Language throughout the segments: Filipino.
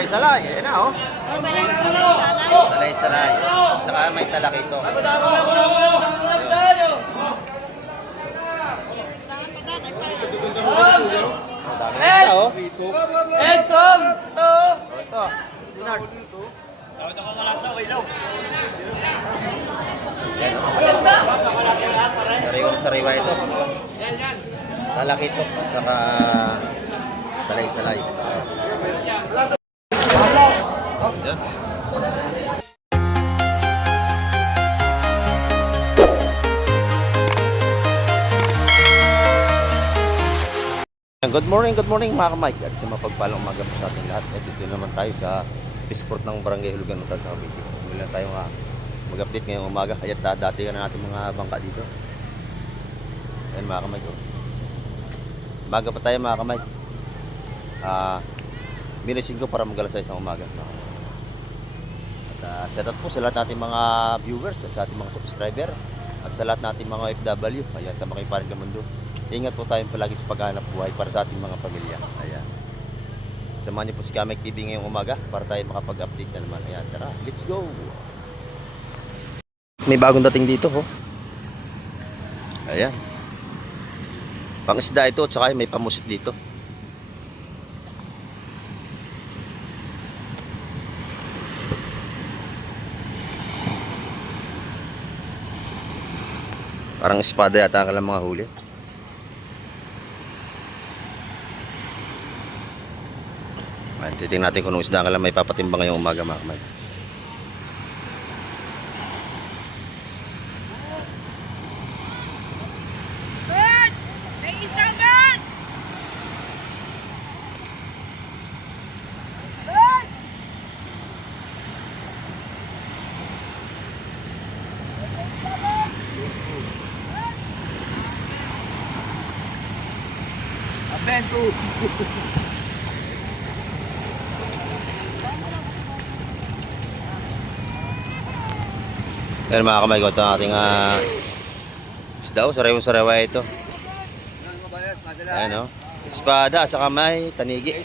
Salay-salay. Ayan na, oh. Salay-salay. Tsaka may talakito. Dami isda, oh. Ito. Sinard. Sariwang-sariwa ito. Talakito. Tsaka salay-salay. Yan. Good morning mga kamay. At sa mapagpalang umaga po sa ating lahat. At dito naman tayo sa Pisport ng Barangay Hulugan Utal sa Cavite. Mula tayo mag-update ngayong umaga. Kaya dati ka na natin mga bangka dito. Ayan mga kamay ko. Umaga pa tayo mga kamay. Minising ko para magalasay sa umaga. At shout out po sa lahat natin mga viewers at sa ating mga subscriber. At sa lahat natin mga OFW. Ayan sa makiparin ka mundo. Ingat po tayong palagi sa paghahanap buhay para sa ating mga pamilya. Ayan. Samahan niyo po si Kamek TV ngayong umaga para tayo makapag-update na naman. Ayan, tara, let's go! May bagong dating dito, ho. Ayan. Pang-isda ito, tsaka may pamusit dito. Parang espada yata ang kalang mga huli. Ayan, titingnan natin kung isda ka lang may papatimbang ngayong umaga mga kamay. Bird! May isang bird! Bird! Abento. Ayan mga kamay ko, ito ang ating isda, sariwang-sariwa ito. Ayan o, espada at saka may tanigi.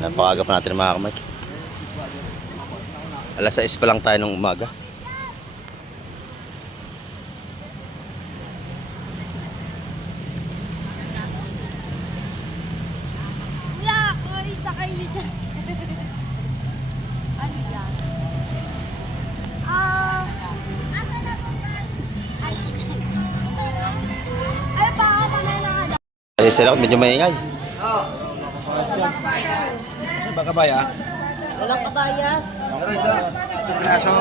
Napakaga pa natin mga kamay. Alas 6 pa lang tayo ng umaga. Wala ako, isa kayo dyan. Ano yan? Ay, baka mamaya na ano. Ay, sila medyo maingay. Baka ba ya? Walang kabayas. Braso.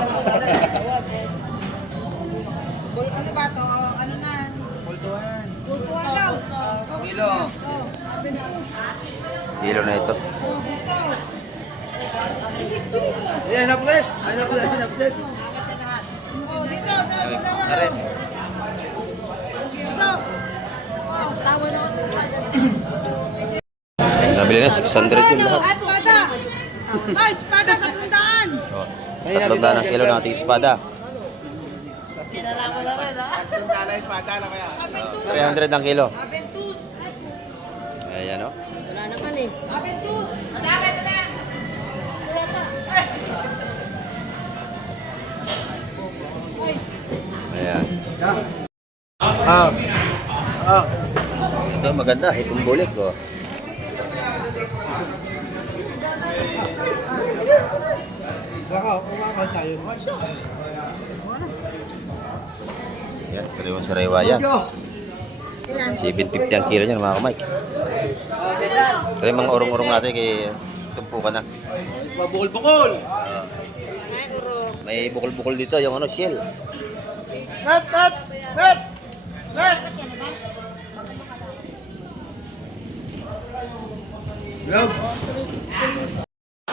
Ano ba to? Ano na? Kultuhan. Kultuhan daw. Kilo. Kilo na ito. Ayan na pres. Ano na pres? Oh, dito. Ayan. Tawa na ako sa espada. Nabili na 600 yung lahat. Ay, espada! Ay, espada, 300! Oh, 300 ang kilo ng ating espada. Kinala ko na rin, ha? 300 ang kilo. Aventus! Ayan o. Wala naman eh. Aventus! Madami, ito na! Ayan. Ah. Ito maganda, itong bulik ko. Yan, sariwang-sariwa yan. 750 ang kilo niyan mga kamay. Ito yung mga urong-urong natin kay tumpukan na. Mabukol-bukol. May bukol-bukol dito, yung ano, shell. Net. Love.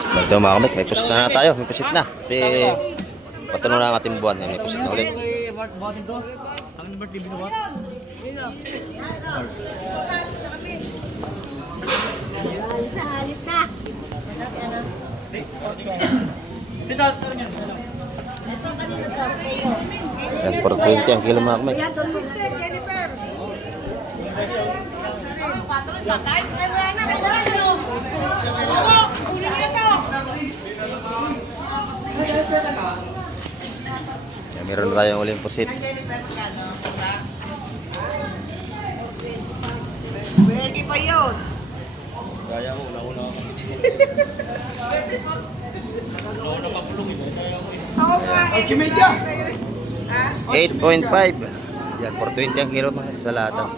Ito mga kamay, may pusit na tayo, may pusit na. Kasi patunong na ang ating buwan, may pusit na ulit. Ang number TV na ba? Alis na. Ito kanina to. Yan, 420 ang kilo mga kamay. Yan, Sister Jennifer. Kahit wala na, kailangan nyo. Ako, kunin nyo na to. Yan, meron na tayong uling pusit. Pwede pa yun. Kaya ko, una-una ako. Una-una pa pulong ito. Kaya ko eh. Oo nga. Alchimedya! 8.5. Yan, 420 ang kilo mga sa lata.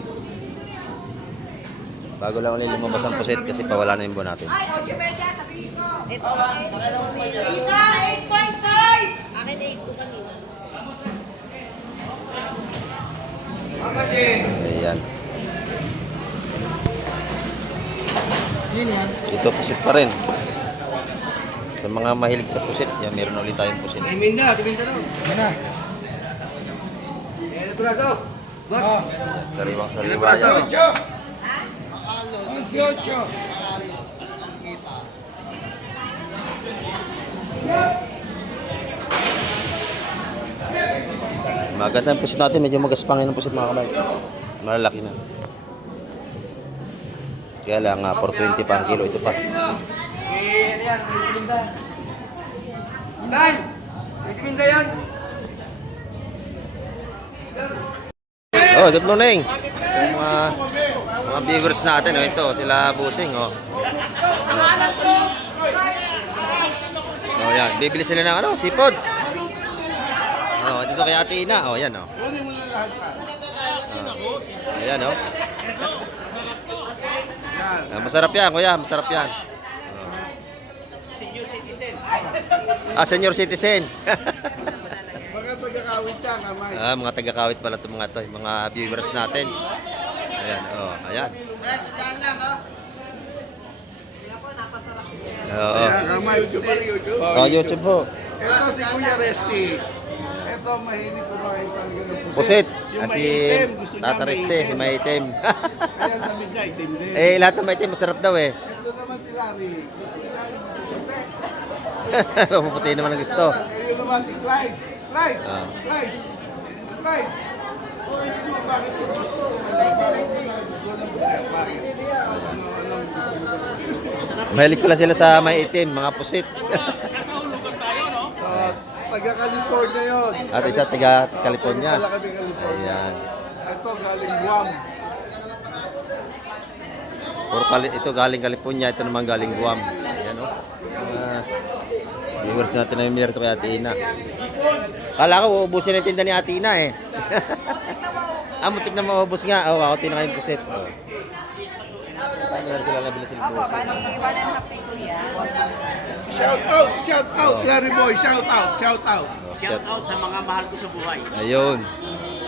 Bago lang ulit lumabas ang pusit kasi pawala na yung buwan natin. Ay, 8 media, sabihin ko. Ito, 8.5. Akin 8 ko kanina. Ayan. Ito pusit pa rin. Sa mga mahilig sa pusit, yan, meron ulit tayong pusit. Minda no. Mana? El brazo. Boss. Sariwang El sariwa brazo. yan. 18. Maganda ang pusit natin, medyo magaspangin ang pusit mga kamay. Malalaki na. Kaya lang, 420 pa ang kilo. Ito pa. Yan, minda. Nine. Minda yan. Oh, good morning. Yung mga viewers natin, oh, ito, sila Busing, oh. Oh, yan. Bibili sila ng ano, seafoods. Oh, dito kay Ate Ina. Oh, yan, oh. Ayan, oh. Ah, masarap yan, kuya. Masarap yan. Oh. Ah, senior citizen. Mga taga-kawit siya, kamay. Ah, mga taga-kawit pala itong mga to, yung mga viewers natin. Ayan, oh, ayan. Oo. Kamay, YouTube pa rin, YouTube. Oh, YouTube po. Ito si Kuya Resty. Ito, mahilig kumain talaga ng pusit. Pusit. Yung Kasi maitim, gusto niya tatariste, may itim. Kaya damit niya, itim din. Eh, lahat ng may itim, masarap daw eh. Ito naman si Larry. Gusto niya yung puti. Mapuputi naman ang gusto. Ayun naman si Clyde. Clyde! Ah. Clyde! Clyde! Bakit ko gusto? Gusto ng pusit. Bakit? Mahilig pala sila sa may itim, mga pusit. Taga-California yun. At isa taga California. Wala kami California. Ayan. Ito, galing Guam. Ito galing California, ito naman galing Guam. Ayan o. Viewers natin na yung ito kay Ate Ina. Kala ko, uubusin yung tinda ni Ate Ina eh. Muntik na maubos nga. Oh, ako tinakay yung pusit. Oh. Paano sila nabili sila buwas? Shout out, Larry Boy, shout out. Shout out sa mga mahal ko sa buhay. Ayun.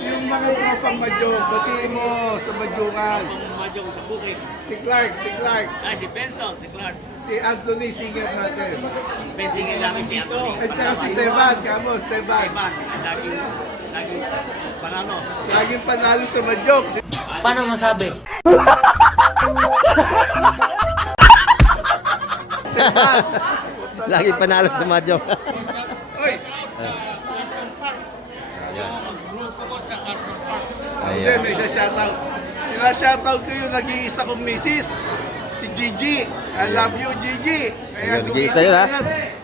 Yung mga tropang Madyong, batiin mo sa Madyungan. Madyong sa bukid. Si Clark, Ay, si Benson, si Clark. si Anthony, singer natin. Pensingin namin si Anthony. At saka si Teban, kamos, Teban. Iban, laging panalo. Laging panalo sa Madyong. Paano masabi? Teban. Lagi panalo sa Madyong. Oy, hindi, Ayan. may siya shoutout. Sina-shoutout ko yung nag-iisa kong misis. Si Gigi. I love you, Gigi. Kaya Ayun, nag-iisa yun ha.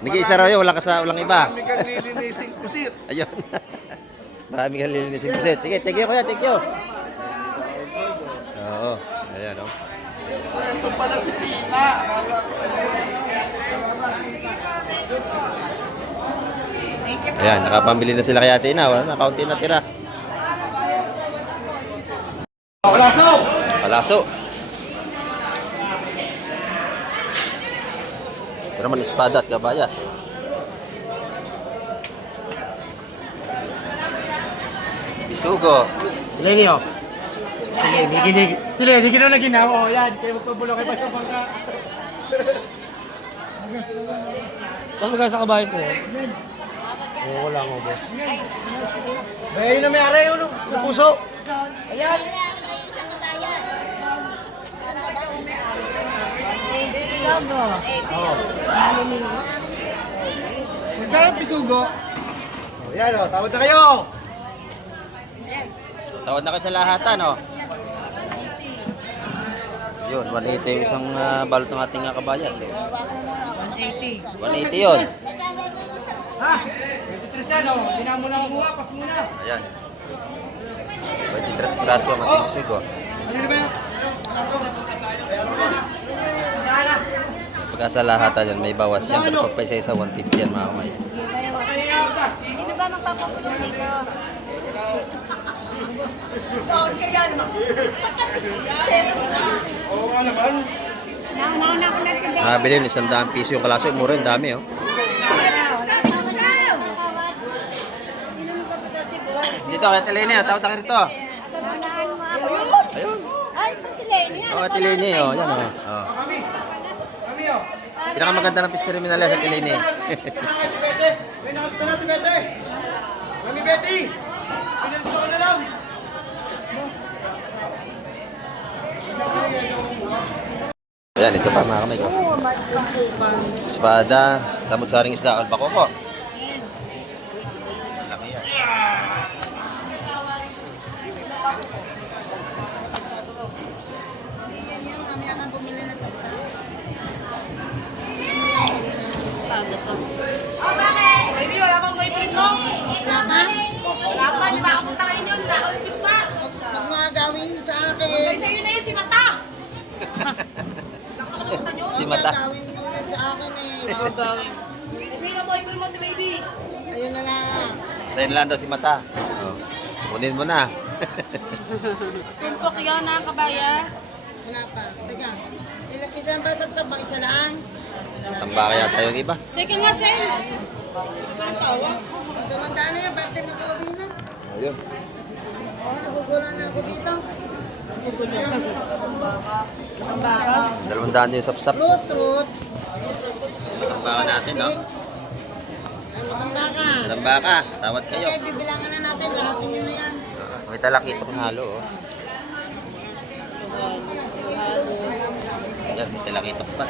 Nag-iisa raw yun, walang iba. Marami kang lilinising pusit. Ayun. Marami kang lilinisin pusit. Sige, thank you kuya, thank you. Oo, ayan o. Ito pala si Tina. Ayan, nakapambili na sila kay Ate Ina. Wala na, kaunti na tira. Palaso! Palaso. Ito naman espada at gabayas. Bisugo. Ilan niyo? Sige, niginig. Sige, hindi na ginawa. O, yan. Kaya magpabulo kayo pa sa bangka. Saan magkasa sa kabayos ko? Oo, wala ko, boss. Ayun na may aray, yun. Yung puso. Ayan. Logo. Magkano pisugo? O, yan o. Tawad na kayo. Tawad na kayo sa lahatan, oh. Yun, 180 yung isang balot ng ating kabayas. So, 180. 180 yun. Ha? 23 yan, oh. Hindi na muna kumuha, pas muna. Ayan. 23 praso ang ating sigo. Ano na ba yan? Pagka sa lahatan yan, may bawas. Siyempre, pag pa isa-isa, 150 yan mga kamay. Sino ba magpapakulong dito? Bakit kaya no? Oo nga naman. Nauna ko na sila. Nakabili yun, 100 piso yung kalaso. Mura yung dami, oh. Dito, kay Telene, oh. Tawag tayo rito. Ayun. Ay, pang si Lenny. Oh, kay Telene, oh. Yan, oh. Oh. Kami. Kami, oh. Pinakamaganda ng pista terminal sa Telene. Sinangay si Bete. May nakatipin natin, Bete. Kami, Betty. Pinalis ko na lang. Ayan, ito pa mga kamay ko. Espada, samut-saring isda, albakoko. Laki yan. Hindi yan yung kami akan bumili na sapsa. Espada pa. Oh, bakit? Baby, wala bang boyfriend mo? Wala? Wala pa, di ba ako punta kayo yun? Wala ako yung pa. Huwag mga gawin yun sa akin. Sa'yo na yun, si Mata. Si Mata. Gawin mo yun sa akin eh. Oo, gawin. Sa'yo na boyfriend mo, baby. Ayun na lang. Sa'yo na lang daw si Mata. Oh. Kunin mo na. Pimpok yun na, kabaya. Wala pa. Teka. Ilan ba sabsab ba? Isa lang? Tamba kaya tayo yung iba. Teka nga, Sen. Ang tawa. Magandaan na yan. Birthday mo kami na. Ayun. Nagugulan na ako dito. 200 yung sapsap. Root. Tambakan natin, no? Ay, matambaka. Tambaka, tawad kayo. Okay, bibilangan na natin. Lahatin nyo na yan. May talakito kong halo, oh. Ayan, may talakito pa.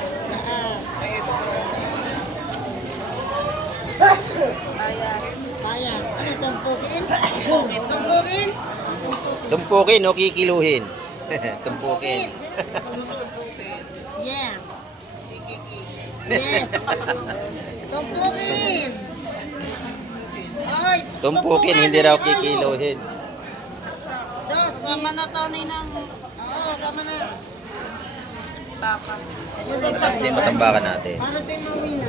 Payas. Ano, tumpukin? Tumpukin? Tumpukin o kikiluhin? Tumpukin. Yeah. Yes. Tumpukin. Ay, Tumpukin, hindi raw kikiluhin. Dos. Sama na to na Oo, sama na. Baka. Hindi matambakan natin. Para din mawina.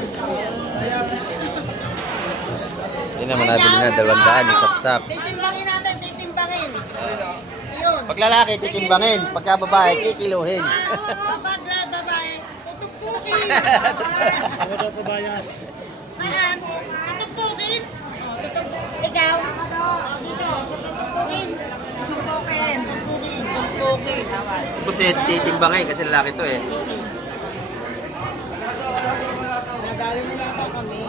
Yun naman nabili na, 200 yung sapsap. Titimbangin natin, titimbangin. Ayun. Pag lalaki, titimbangin. Pagka babae, kikiluhin. Kapag babae, tutumpukin. Saan? Tutumpukin? Oh, tutumpukin. Ikaw? Oh, dito. Tutumpukin. Tutumpukin. Tutumpukin. Tutumpukin. Si Puset, titimbangin kasi lalaki to eh. Nadali na yata kami.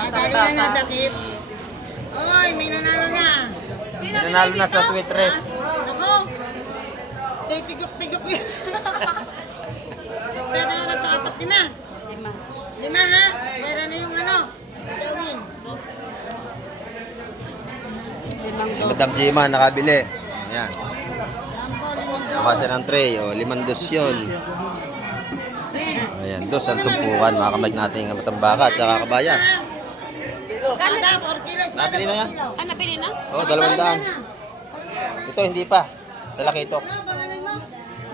Nadali na nadakip. Oy, may nanalo na. Nanalo na sa sweet dress. Ako. Titigok-tigok yun. Sana na nagpakapat? 5. 5 ha? Pwera na yung ano. Si Gawin. Si Madam Jima nakabili. Ayan. Lampo, 5. Nakasa ng tray. O, 5 dos yun. Ayan, dos ang tumpukan. Mga kamag natin ang matambaka at saka kabayas. Espada, 4 kilos. Nabili na yan? Ah, nabili na? Oo, 200. Ito, hindi pa. Talakitok. Ano, pangalan mo?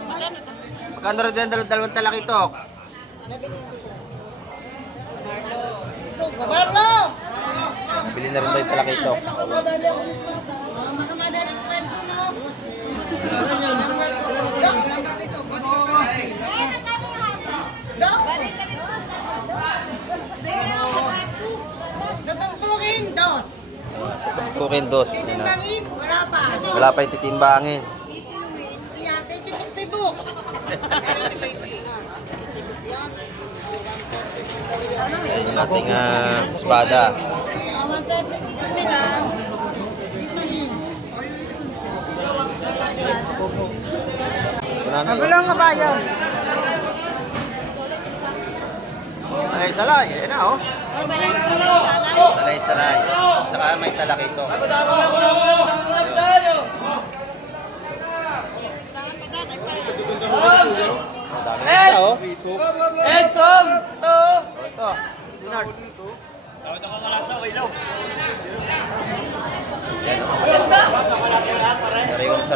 Magkano to? Magkano rin din dalawang talakitok? Nabili ko. Barlo! Nabili na rin daw yung talakitok. Makamadali ang kwento mo. Natumpukin, 2. Tumpukin dos. Ayan na. Titimbangin, wala pa. Wala pa yung titimbangin. Yan, titibok-tibok. Yan. Ayan yung ating espada. Awan tayo, nila. Dito rin. Magulang nga ba yan? Salay-salay. Ayan na, oh. Salay-salay. Saka may talakitok.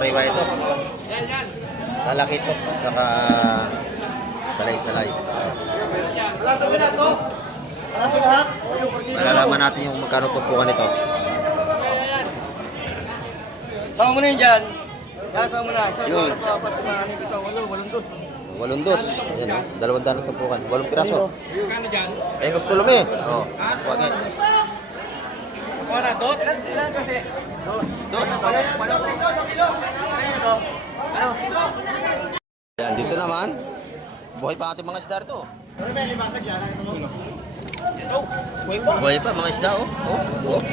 sariwa ito. Lalaki ito. Saka salay-salay. Malalaman natin yung magkano tumpukan nito. Sama mo na yun dyan. Sama mo na. Isa, Yun. 2, 4, 5, 6, 7, 8, 9, 10, 11, 12. 8 dos. Ayan o. 200 ang tumpukan. 8 piraso. Kano dyan? Eh, gusto lumi. Oo. Wagin. Ora, dos? Ayan, dito naman. Buhay pa ating mga isda rito. Buhay pa mga isda, oh. Oh.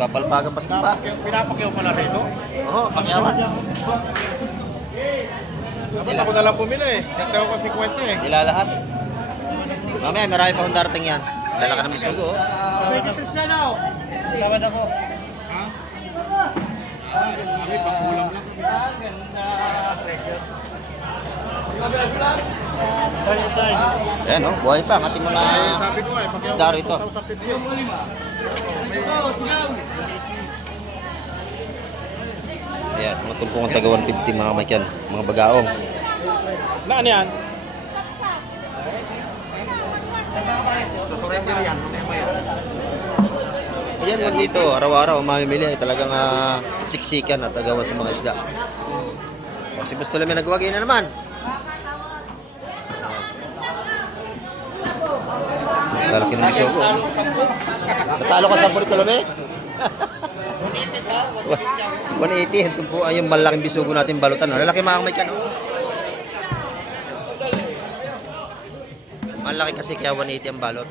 Kapalpagan pa pa. Pinapakyaw ko na rito. Oo, pakyawan. Dapat ako na lang bumili eh. Nagtaw ko 50 eh. Nila lahat. Mamaya, marami pa akong darating yan. Lalaka ng bisugo, oh. Tawad ako. Kami, pangkulam lang. Ayan, oh. Buhay pa ang ating mga Sabi ko eh, pakyaw isda rito. ko sa 50. Ayan, mga tumpungan taga 150 mga makyan. Mga bagaong. Na ano yan? Ayan lang dito, araw-araw mamimili ay talagang siksikan at agawan sa mga isda. O si Busto Lame nagwagi na naman. Lalaki ng bisugo. Natalo ka sa Busto Lame? 180, ito po ay yung malaking bisugo natin balutan. Lalaki mga may kano. Malaki kasi kaya 180 ang balot.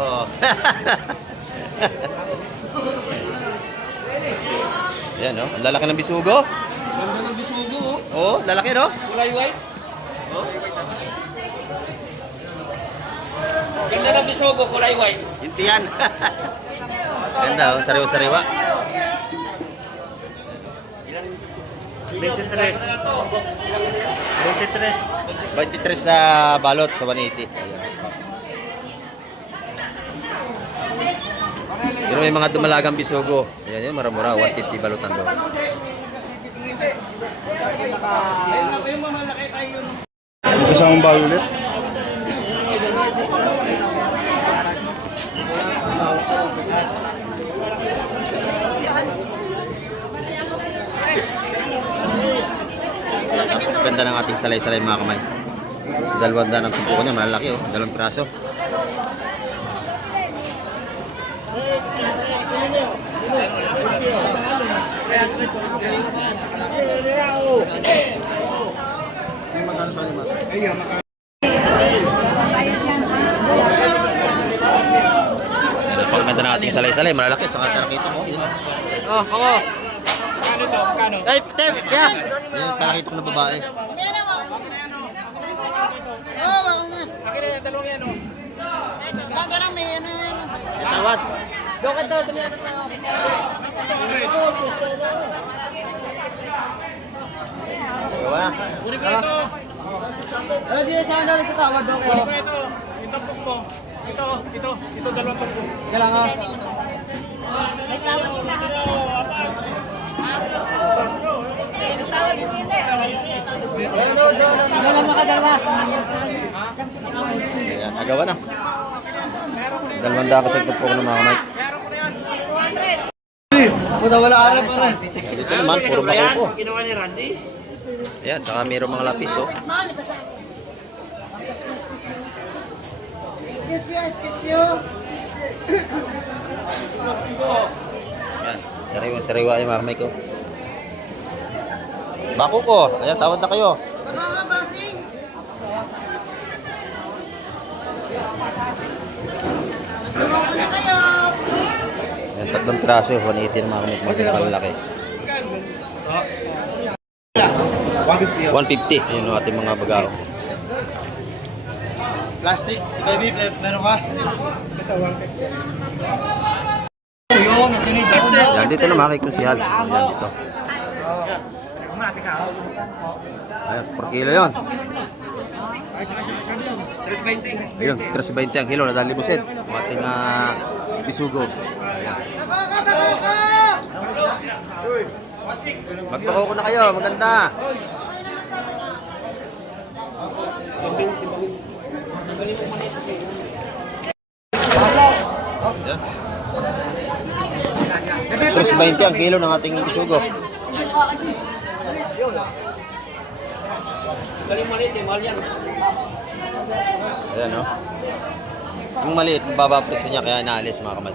Oo. Yan, no? Ang lalaki ng bisugo. Ganda ng bisugo, oh. Oo, lalaki, no? Kulay white. Ganda ng bisugo, kulay white. Yung tiyan. Ganda, oh. Sariwa-sariwa. 23 sa balot sa 180. Pero may mga dumalagang bisugo. Ayan yun, mura-mura. 150 balutan doon. Gusto mong bago ulit? Ganda ng ating salay-salay mga kamay. 200 ang tumpukan niya, malalaki oh. 2 piraso. Pagkaganda ng ating salay-salay, malalaki. At saka tarakito mo. Yun. Oh, ako. Kano to? Kano? Ay, Tev, kaya. Yung tarakito ko na babae. Akin na yan, dalawang yan oh. Bago lang may ano. Tawad. Dokit daw sa mga tao. Gawa. Kunin ko na ito. Ano di na siya na nagtatawad daw kayo? Kunin ko na ito. Yung tampok mo. Ito, dalawang tampok. Kailangan. May tawad mo lahat. Wala makadalawa. Ayan, agawa na. 200 kasi ito po ko ng mga kamay. Puta wala ka rin pare. Dito naman, puro makuko. Ginawa ni Randy. Ayan, saka mayroong mga lapis, oh. Excuse you. Ayan, sariwa-sariwa yung mga kamay ko. Bako ko. Ayan, tawad na kayo. Mga basing. Sumawa na kayo. Ayan, 3 piraso, 180 na mga kamay. Mas nakalaki. 150. Ayan ang ating mga bagao. Plastic. Baby, meron ka? Yun, Yan, dito na mga kay Kunsihal. Ayan, dito. Ayan, per kilo yun. Ayun, 3.20 ang kilo, nadali buset. Ang ating bisugo. Ayan. Magbako ko na kayo, maganda. Ayan. 3.20 ang kilo ng ating bisugo. Ayan, no? Yung maliit, baba ang presyo niya, kaya inaalis mga kamay.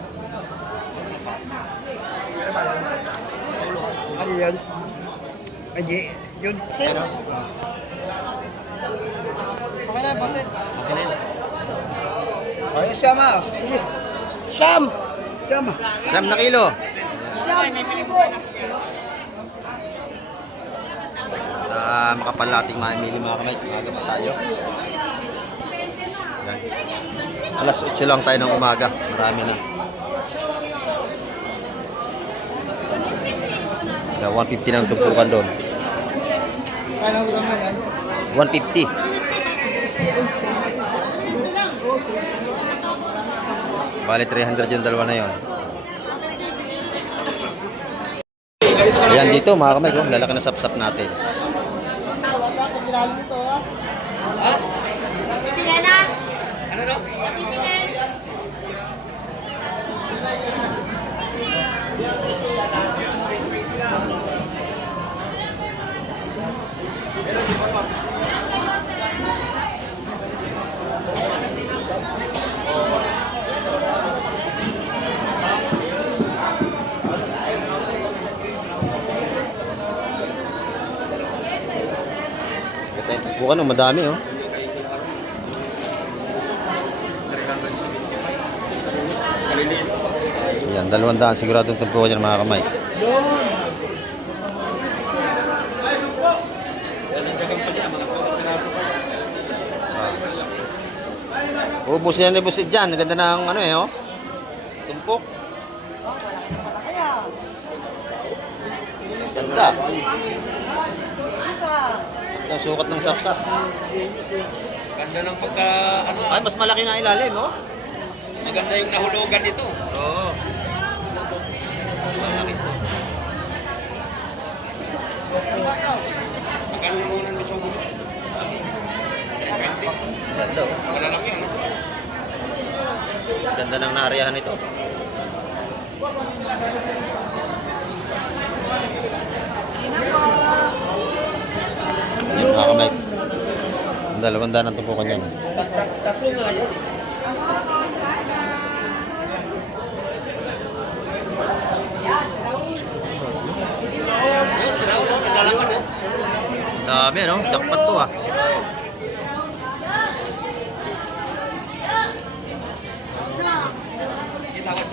Ano yan? Ay, yun. Ayan, no? Okay na, boset. Ay, siyama. Siyam! Siyama. 7 na kilo. Makapalating mamili mga kamay. Umaga pa tayo. Yan. Alas 8 lang tayo ng umaga. Marami na. Kaya 150 ng tumpukan doon. Kaya mo naman yan? 150. Bali 300 yung dalawa na yon. Ayan dito mga kamay, oh, lalaki na sapsap natin. Titingin na. Ano no? Titingin. Bukan oh, madami oh. Yan, 200 siguradong tumpukan niya mga kamay. Ubus yan, ibusit dyan. Ganda ng ano eh oh. Tumpok. Ganda. Ang sukat ng sapsap. Ganda ng pagka, ano, Ay, mas malaki na ilalim oh. maganda yung nahulugan nito. Oo. Malaki to. Magkano muna ng bisong mo? 320. Ganda oh. Malalaki ano? Ganda ng naariyahan nito. Yan mga kamay. Ang 200 ang tumpukan yan. Tatlo nga yan. Ayun, sila ulo, naglalakad oh. Dami ano, jackpot to ah.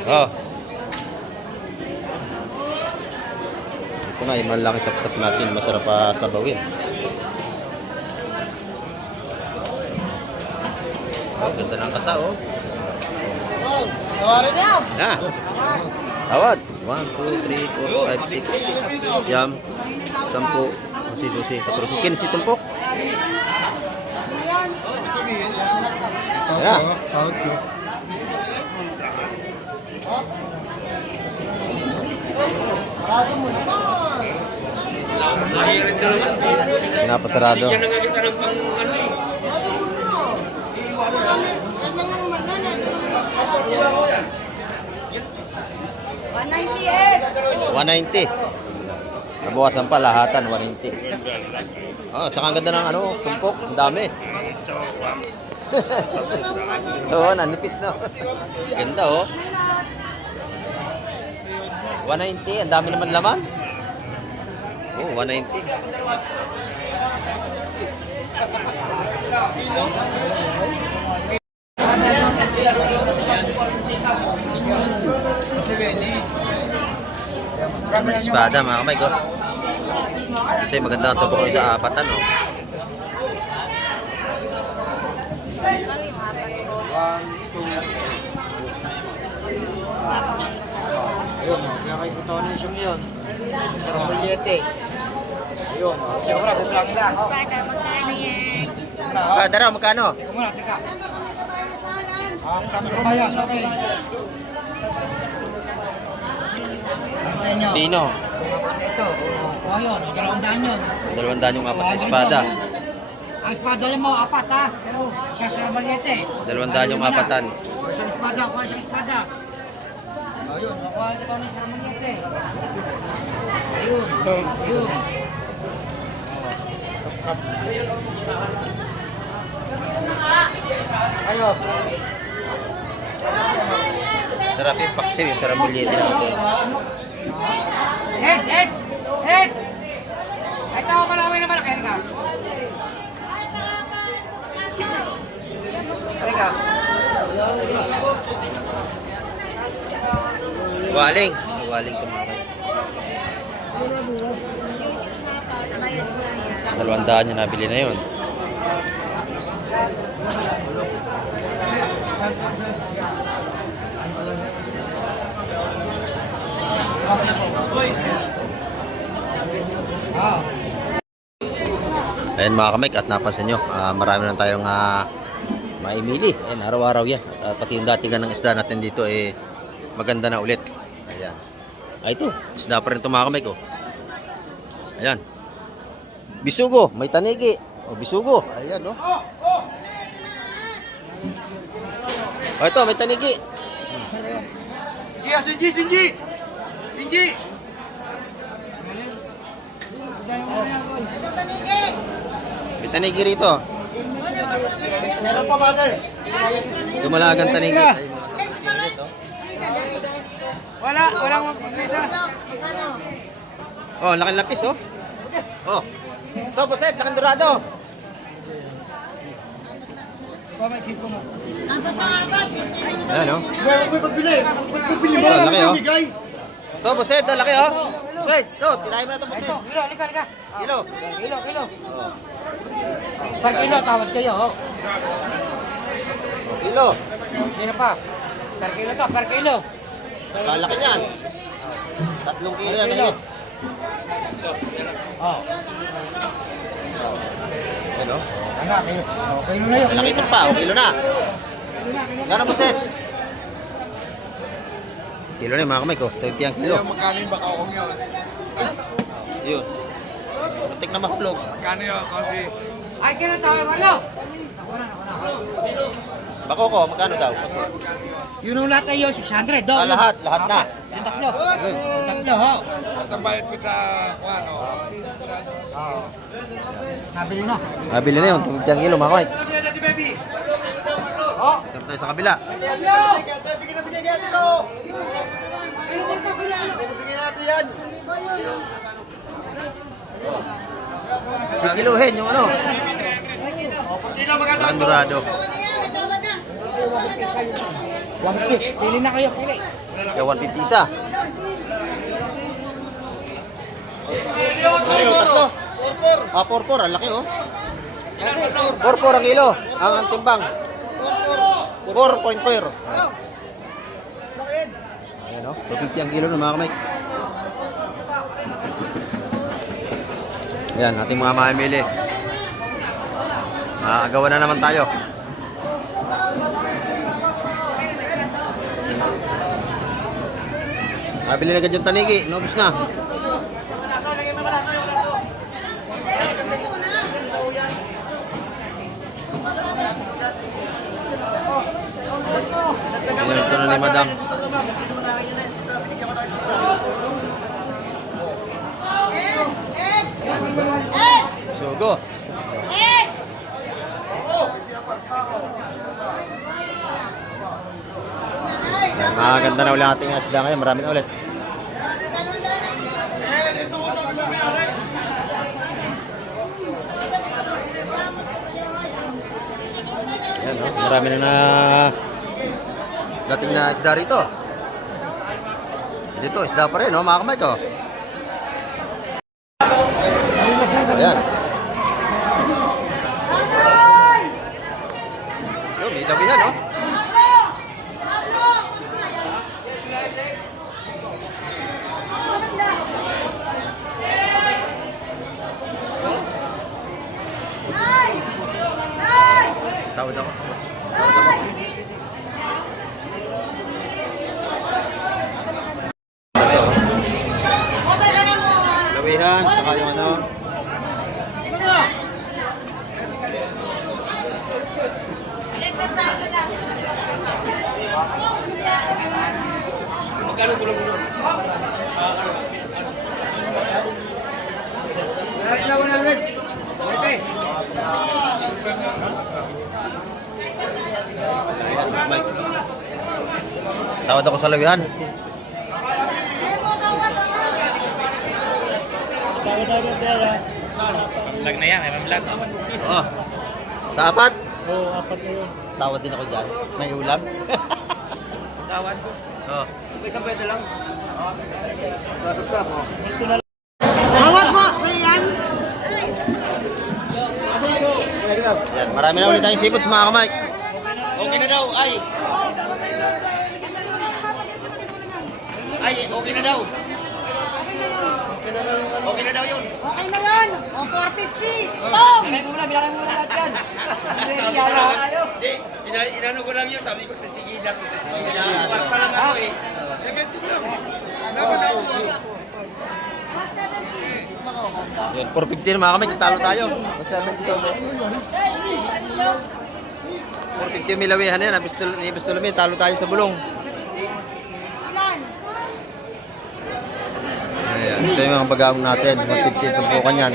Oh. Ito na, yung malaking sapsap natin, masarap pa sabawin. Oh, ganda ng kasa oh. Tawarin niya! Na. Tawad. 1, 2, 3, 4, 5, 6, siyam, 10, 12, 14, 15 tumpok. Yan na. Parado mo naman! Nahirin ka naman. Pinapasarado. Yan ang kita ng pang ano eh. Parado mo na! Yan lang ang magana. 198. 190. Nabawasan pa lahatan, 190. Oh, tsaka ang ganda ng ano, tumpok, ang dami. Oo, nanipis na. Ganda oh. 190, ang dami naman laman. Oh, 190. May espada mga kamay ko. Kasi maganda ang tumpok ko sa apatan oh. Ayun, kaya kayo putawan ng siyang yun. Sarang balyete. Yun, teka muna, kukulangin lang. Espada, magkano yan? Espada raw, magkano? Teka muna, teka. Kami kabayas, okay. Ano sa inyo? Pino. Ito. O yun, 200 yun. 200 yung apat na espada. Ang espada mo, apat ha. Isa sa maliete. 200 yung apatan. Isang espada, kuha isang espada. Ayun, kuha ito ng isang maliete. Ayun, ayun. Ayo. Sarap yung paksiw, yung sarap bulyete na ito. Ed! Ito, malaki na malaki ka. Halika. Waling. Waling tumakay. 200 yung nabili na yun. Ayan mga kamik, at napansin nyo, marami na tayong maimili. Ayan, araw-araw yan. At pati yung datingan ng isda natin dito maganda na ulit. Ayan. Ito, isda pa rin ito mga kamik. Oh. Ayan. Bisugo, may tanigi. O, bisugo. Ayan, oh. O, ito, may tanigi. Yes, Sinji! May tanigi rito. Meron pa, mother. Dumalagang tanigi. Ayun. Walang pagkita. Oh, laking lapis, oh. Oh. Ito, Boset, laking dorado. Ayan, oh. May pagbili. Pagbili mo. Ito, laki, oh. Bigay. Ito, Boset, ito, laki, oh. Boset, ito, tirahin mo na ito, Boset. Ito, halika. Kilo. Kilo. Per kilo, tawad kayo, oh. Kilo. Sino pa? Per kilo to, per kilo. Kalaki niyan. 3 kilo yan, maliit. Oh. Ayan, oh. Ano, kilo. Oh, kilo na yun. Malaki ito pa, oh, kilo na. Gano'n, Boset? Kilo na yung mga kamay ko. 20 ang kilo. Magkano yung bakaong yun? Yun. Muntik na mahulog. Magkano yun, Konsi? Ay, kilo tawad, wala. Bako ko, magkano daw? Yun ang lahat tayo, 600. Do, Lahat na. Yung tatlo. Yung tatlo, ho. At ang bayad ko sa kuwan, oh. Nabili na. Nabili na yun, 20 ang kilo mga kamay. Dito tayo sa kabila. Kikiluhin yung ano. Laking dorado. Pili na kayo, pili. Kaya 150 isa. Ang kilo, tatlo. 4-4, ang laki oh. 4-4 ang kilo, ang timbang. 4.4. Ayan oh, 250 ang kilo ng mga kamay. Ayan, ating mga mamimili. Agawan na naman tayo. Nabili na agad yung tanigi, nobus na. Ito na ni Madam. Sugo. Maganda na ulit ang ating isda ngayon. Marami na ulit. Ayan, no? Marami na dating na isda rito. Dito, isda pa rin, no? Mga kamay ko. Ayan. Yun, may dabihan, no? Tawad ako. Lawihan, saka yung ano. Magkano gulo-gulo? Mike. Tawad ako sa lawihan. Vlog na yan, may vlog. Oo. Sa apat? Oo, apat na yun. Tawad din ako dyan. May ulam. Tawad. Oo. Isang pwede lang. Nasap-sap, oh. Tawad mo, yan. Yan, marami na ulit tayong seafoods mga kamike. Okay na daw, ay. Ay, okay na daw. Okay na daw yun. Okay na yun. O, 450. Boom! Bilangin mo na lahat yan. Hindi, inano ko lang yun. Sabi ko sa sige lang. Wala pa lang ako eh. Yan, 450 na mga kamike. Talo tayo. 70 to. 450 yung milawihan yan. Ni Bistulamin, talo tayo sa bulong. Ayan, ito yung mga bagawang natin. 150 tumpukan yan.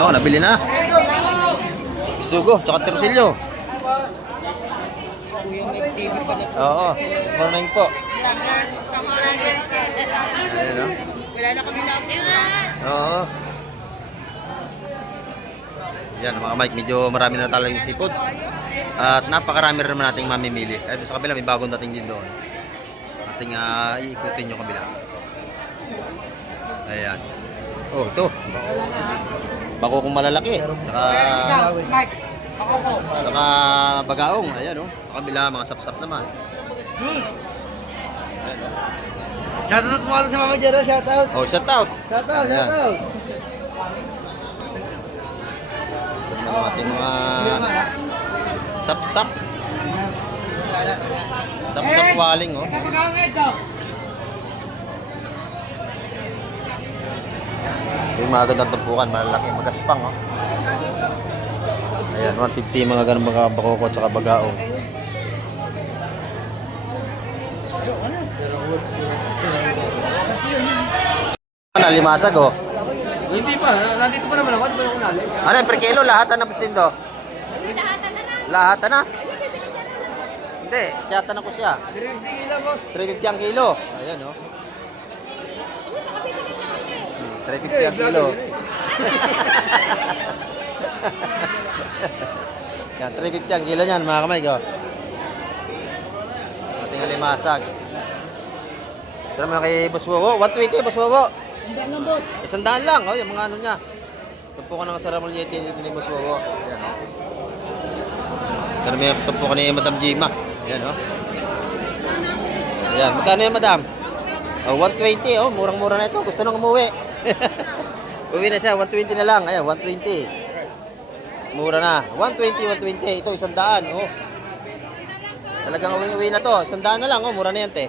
Oo, nabili na. Isugo, tsaka tersilyo. Oo, morning po. Ayan, no? Wala na kami na. Oo. Yan mga Mike, medyo marami na talaga yung seafoods. At napakarami rin naman nating mamimili. Ito sa kabila, may bagong dating din doon. Ating iikutin yung kabila. Ayan. Oh, ito. Bako kong malalaki. Tsaka bagaong. Ayan, oh. Sa kabila, mga sapsap naman. Shoutout mo sa Mama Jero, shoutout. Oh, shout out. Shoutout, Ayan. shoutout. Ito naman ang ating mga sapsap. Sapsap waling, oh. Ito yung mga gandang tumpukan, malalaki, magaspang, oh. Ayan, 150 mga ganun mga bakoko at saka bagaong. Nalimasag, oh. Hindi pa, nandito pa naman ako. Di ba ako nalis? Ano yung per kilo? Lahatan na din to? Lahatan na? Hindi, tiyatan ko siya. 350 ang kilo. Ayan, oh. 350 ang kilo. Yan, 350 ang kilo niyan, mga kamay ko. Ating alimasag. Ito naman kay Boss Wowo. 120, Boss Wowo. 100 lang, oh, yung mga ano niya. Tumpukan ng Saramuliete dito ni Boss Wowo. Ayan, oh. Ito naman yung tumpukan ni Madam Jima. Ayan, oh. Ayan, magkano yan, Madam? Oh, 120, oh, murang-mura na ito. Gusto nang umuwi. Uwi na siya, 120 na lang. Ayan, 120. Mura na. 120, 120. Ito, 100, oh. Talagang uwi na to. 100 na lang, oh. Mura na yan, te.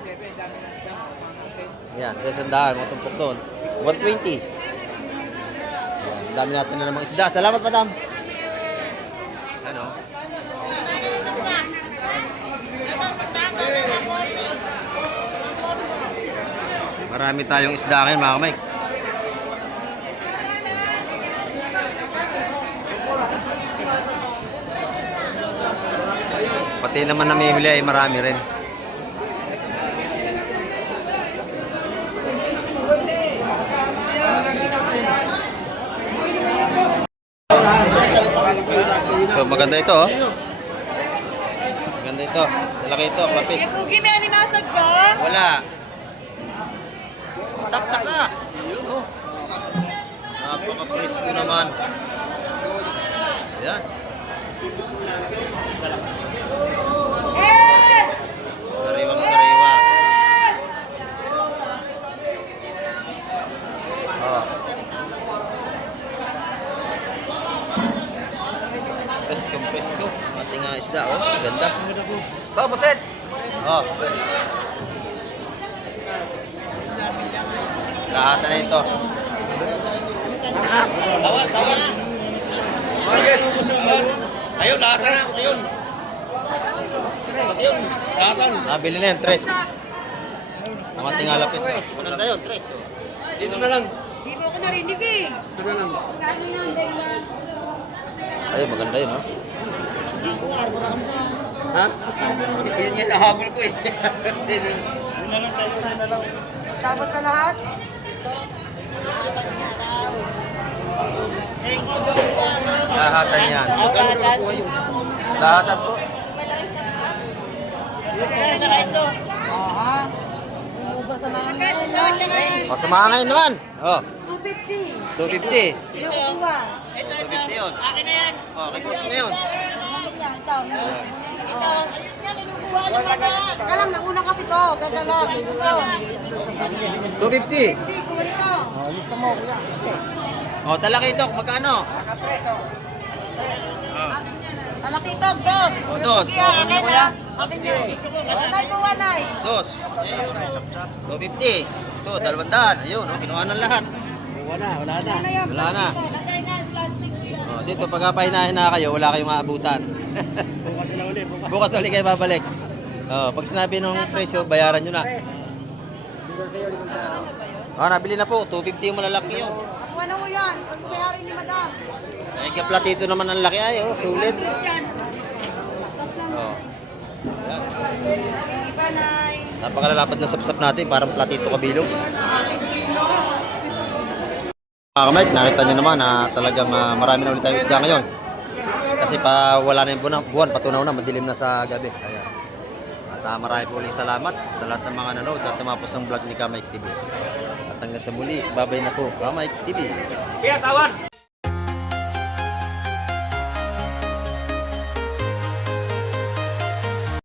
Ayan, 100. Matumpok doon. 120. Ayan, ang dami natin na namang isda. Salamat, Madam. Ano? Marami tayong isda ngayon, mga kamay. Pati naman namimili ay marami rin. So, maganda ito, oh. Maganda ito. Malaki ito, kapis. Ugi, may alimasag ko. Wala. Tak-tak na. Oh. Napaka-fresh ko naman. Ayan. Sariwang sariwa. Oh, ganda. So, boset. Oh. Lahat na ito. Tawad, tawad. Marcus. Ayun, lahatan na. Ayun. Ayun, lahatan. Bili na yan, tres. Namanting alapis. Maganda yun, tres. Oh. Dito na lang. Hindi mo ako narinig eh. Dito na lang. Kano yan, Bella? Ay, maganda yun, oh. Ha? Yan yan, nahabol ko eh. Dapat na lahat? Lahatan yan. Lahatan po. Aha. Ubra sa mga ngayon. O, samahan ngayon naman. Oh, 250. 250. Ito kuha. 250 yun. Akin na yan. Oh, kay boss mo yun. Ito. Ito. Teka lang, nauna kasi to. Teka lang. Gusto. 250. Hindi, kuha nito. Oh, talaki ito. Magkano? Malaki ito, dos. O, dos. Sige, akin na. Akin na. Wanay mo, wanay. Dos. 250. Ito, 200. Ayun, oh, kinuha ng lahat. Wala na. Ano yan? Wala na. Lagay na yung plastic ko yan. Oh, dito, pagka pahinahin na kayo, wala kayong maabutan. Bukas na ulit. Bukas na ulit kayo babalik. Oh, pag sinabi nung presyo, bayaran nyo na. Oh, nabili na po. 250 yung malalaki yun. Nakuha na mo yan. Pag-sayari ni madam. Ay, kaplatito naman ang laki ay, oh. Sulit. Yan. Lakas na. Oh. Yan. Iba, nay. Napakalalapad ng sapsap natin, parang platito kabilog. Ating kilo. Mga kamay, nakita nyo naman na talagang marami na ulit tayong isda ngayon. Kasi pa wala na yung buwan, patunaw na, madilim na sa gabi. Ayan. At marami po ulit salamat sa lahat ng mga nanood at tumapos ang vlog ni Kamay TV. At hanggang sa muli, babay na po, Kamay TV. Kaya, tawad.